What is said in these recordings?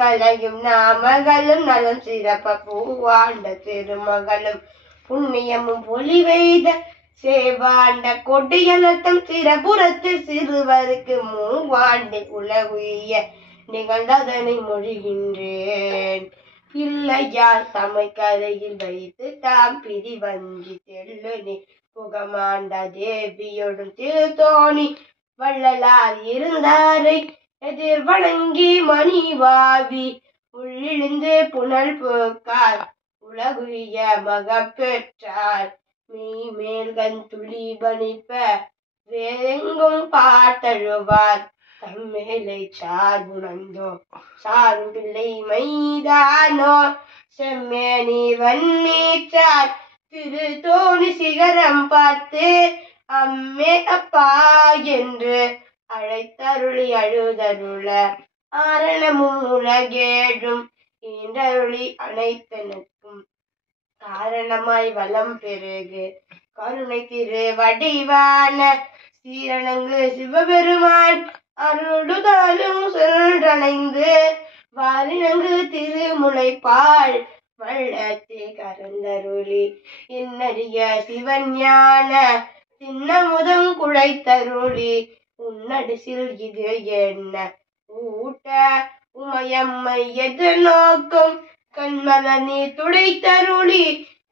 கலையும் நாமகளும் நலம் சிறப்ப பூவாண்ட திருமகளும் புண்ணியமும் பொலிவெய்த சேவாண்ட கொடியலத்தம் சிறபுறத்து சிறுவருக்கு மூவாண்டு உலகுய நிகழ்ந்ததனை மொழிகின்றேன். இல்லையார் தமைக்கரையில் வைத்து தாம் பிரிவஞ்சி தெல்லுனி புகமாண்ட தேவியோடும் திருத்தோணி வள்ளலார் இருந்தாரை எதிர் வணங்கி மணிவாவி உள்ளிழிந்து புனல் போக்கார் உலகுய மகப்பெற்றார் மெய்மேல்கண் துளி பணிப்ப வேறெங்கும் பாட்டழுவார் தம்மேலை சார்புணர்ந்தோ சாரும் பிள்ளை மைதானோ செம்மேனி வன்னீற்றார் திருத்தோணி சிகரம் பார்த்து அம்மே அப்பா என்று அழைத்தருளி அழுதருள ஆரணமும் உலகேழும் ஈன்றருளி அனைத்தனுக்கும் காரணமாய் வளம் பெருகு கருணை திரு வடிவான சீரணங்கு சிவபெருமான் அருளுதாலும் சென்றடைந்து வாரினங்கு திருமுனைப்பால் வள்ளத்தே கரந்தருளி என்னறிய சிவஞான சின்னமுதம் குழைத்தருளி உன்னடிசில் இது என்ன ஊட்ட உமையம்மை எது நோக்கும் கண்மல நீர் துடைத்தருளி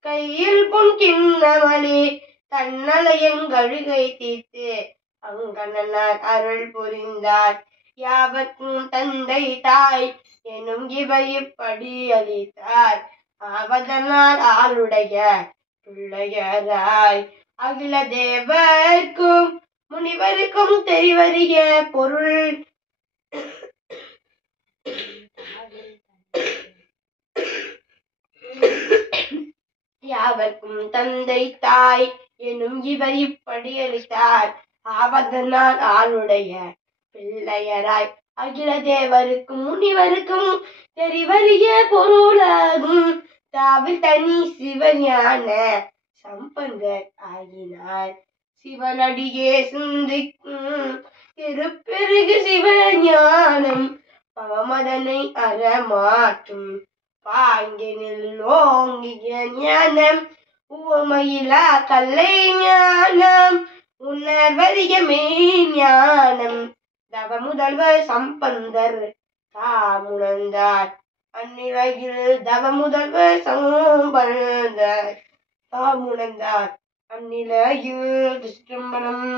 கையில் பொன் கிண்ணமலி தன்னலையங்கழுகை தீர்த்து அங்கணனார் அருள் புரிந்தார். யாவர்க்கும் தந்தை தாய் எனும் இவை இப்படி அளித்தார். ஆவதனால் ஆளுடைய பிள்ளையராய் அகில தேவர்க்கும் முனிவருக்கும் தெரிவறிய பொருள் யாவர்க்கும் தந்தை தாய் எனும் இவர் இப்படி அளித்தார். ஆவதனால் ஆளுடைய பிள்ளையராய் அகில தேவருக்கும் முனிவருக்கும் தெரிவறிய பொருளாகும். தாவில் தனி சிவஞான சம்பந்தர் ஆகினார். சிவனடியே சிந்திக்கும் திருப்பெருகு சிவஞானம் பவமதனை அறமாற்றும் பாங்கினில் ஓங்கிய ஞானம் உவமையிலா கல்லை ஞானம் உணர்வறிய மெய்ஞானம் தவ முதல்வர் சம்பந்தர் தாமுணர்ந்தார். அந்நிலையில் தவ முதல்வர் சம்பந்தர் தாமுணர்ந்தார். அந்நிலையில் திருச்சிற்றம்பலம்.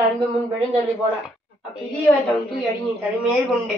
அன்பு முன் விழுந்தள்ளி போனார். அப்பிதியவர் தம் தூய் அடியின் தலைமையில் கொண்டு